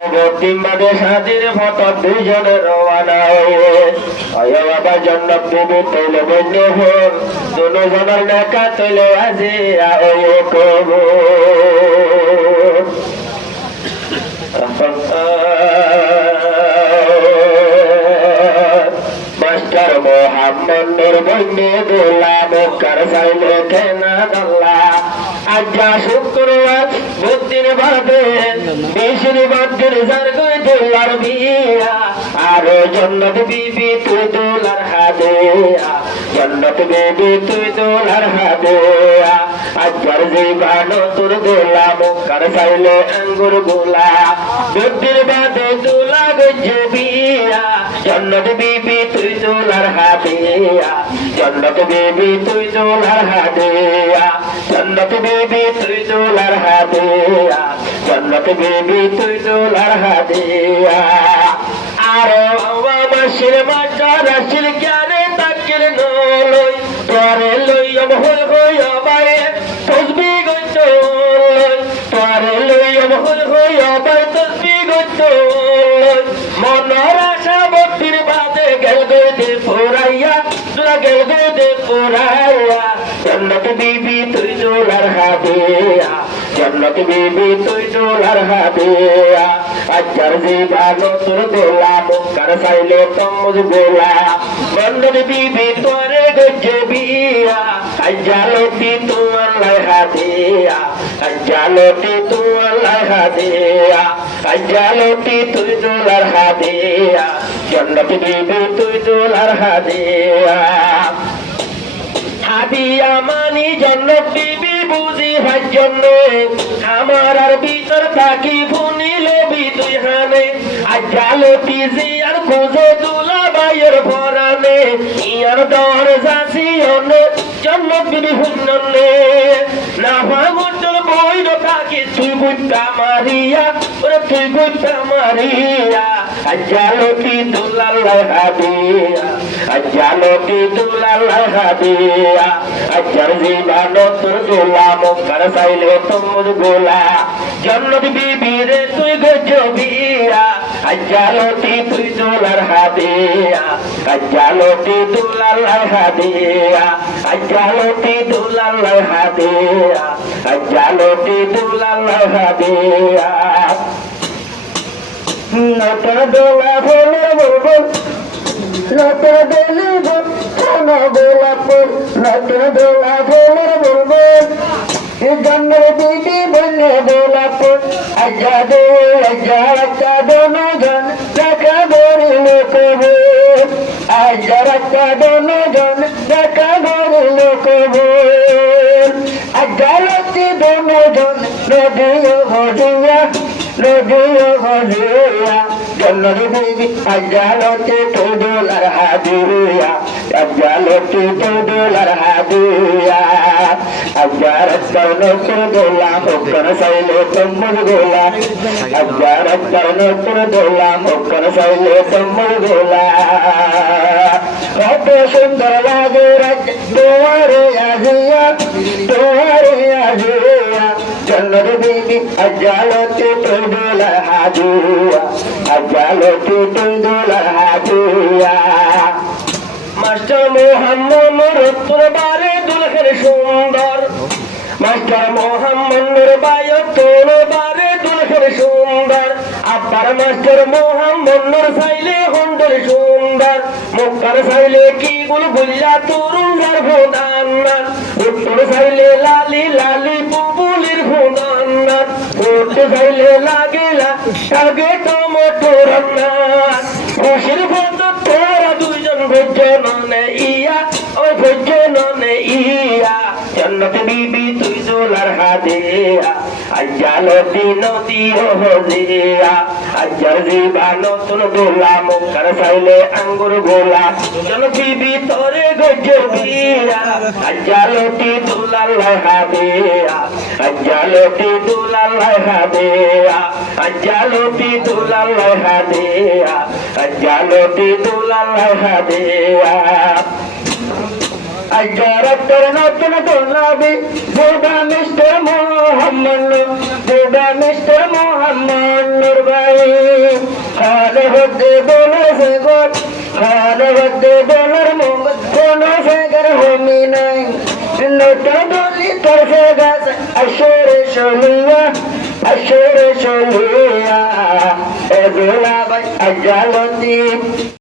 তিনবাদে সাদির মতো দুজনে রওনা হয়ে বাবা জন্নত বিবি তৈলে বন্যে হোক দুজনের নেকা তৈলে আজি আয়ে কব মাস্টার মোহাম্মদের বন্যে দোলা মুখার চাইলে কেনা দল্লা আজ্ঞা শুক্রবার বুদ্ধির বাদে বিশের বাদ্যের যার গই দোলার বিয়া আর জন্নত বিবি তুই দোলার হাতে জন্নত বিবি তুই দোলার হাতে আজ্ঞার জীবানো তোর দোলা মুখার চাইলে আঙ্গুর গোলা বুদ্ধির বাদে দোলা গজ্জে বিয়া জন্নত বিবি তুই দোলার হাতে জন্নত বিবি তুই দোলার হাতে জন্নত বিবি তুই দোলার হাতে জন্নত বিবি তুই দোলার হাতে আরো মাসির মাটা রাশির জ্ঞানে তাকির নলই তোরে লইয়ম হই হই আবাই তসবি গইত তোরে লইয়ম হই হই আবাই তসবি গইত মনের আশা ভক্তির বাদে গেল গইতে ফুরাইয়া তোরা গেল গইতে ফুরাইয়া জন্নত বিবি তুই দোলার হাতে জন্নত বিবি তুই দোলার হাতে আজ্জার জীবানো তোর দোলা মুখার চাইলে তমুজ গোলা জন্নত বিবি তোরে গজ্জে বিয়া আজ্জালতি তোমার হাতে আজ্জালতি তোমার হাতে আজ্জালতি তুই দোলার হাতে জন্নত বিবি তুই দোলার হাতে হাদিয়া মানি জন্নত বিবি বুঝি ভাই জন্য আমার আর ভিতর থাকি ভুনিল তুই হানে আজ্জালতি জিয়ার খুঁজো দুলা বাইয়ের ভরানে ইয়ার দর যাসি অনে জন্নত বিবি হুন্ননে না ভাঙুটল বইর থাকি তুই বুঝতা মারিয়া ওরে তুই বুঝতা মারিয়া আজ্জালতি দুলাল হাদিয়া আজ্জালতি দুলাল হাদিয়া আজ্জার জীবানো তোর দোলা মুখার চাইলে তমুজ গোলা জন্নত বিবি রে তুই গজবিয়া আজ্জালতি তুই দোলার হাদিয়া আজ্জালতি দুলাল হাদিয়া আজ্জালতি দুলাল হাদিয়া আজ্জালতি দুলাল হাদিয়া নতর দোলা ভোলে বলবো নতর দোলে খানা গোলাপ নতর দোলা ভোলে বলবো জন্মের দিদি বলে গোলাপ আজ্জা দে আজ্জা রাখা দোনো জন দেখা গরিল কবো আজ্জা রাখা দোনো জন দেখা গরিল কবো আজ্জালতি দোনো জন নদিও হদিয়া নদিও হদিয়া জন্নত বিবি আজ্জালতি তুই দোলার হাদিয়া আজ্জালতি তুই দোলার হাদিয়া আজ্জার নতুন দোলা মুখার চাইলে তমুজ গোলা আজ্জার নতুন দোলা মুখার চাইলে তমুজ গোলা কত সুন্দর লাগে তোমারে আজিয়া তোমারে আজিয়া জন্নত বিবি আজ্জালতি তুই দোলার হাদিয়া আজ্জালতি তুই দোলার হাদিয়া মাস্টার মোহাম্মদ তোর বারে দুলহের সুন্দর মাস্টার মোহাম্মদের বায়ু তোর বারে দুলহের সুন্দর আব্বার মাস্টার মোহাম্মদের চাইলে হন্ডর সুন্দর মুখার চাইলে কি বুলবুল্লা তরুণার ভোদান্নার উত্তর চাইলে লালি লালি বুলবুলির ভোদান্নার উঠতে চাইলে লাগিলা আগে টমেটোর রান্নার খুশির ভোদ তোরা দুইজন ভোজ্য ননে ইয়া ওই ভোজ্য ননে ইয়া জন্নত বিবি তুই দোলার হাদিয়া আজ্জালতি নদিও হদিয়া আজ্জার জীবানো তোর দোলা মুখার চাইলে আঙ্গুর গোলা জন্নত বিবি তোরে গজবিয়া আজ্জালতি দুলাল হাদিয়া আজ্জালতি দুলাল হাদিয়া আজ্জালতি দুলাল হাদিয়া আজ্জালতি দুলাল হাদিয়া আজারাতের নতুন গোলাবি বুবা মিস্টার মোহাম্মদ বুবা মিস্টার মোহাম্মদ নূর ভাই খালে হতে বলেছে গট খালে হতে বলার মোহাম্মদ কোন ফেগার হমি নাই নতুন বলি তোর ফেগাস আসরে চলিয়া এ গোলা ভাই আজালতি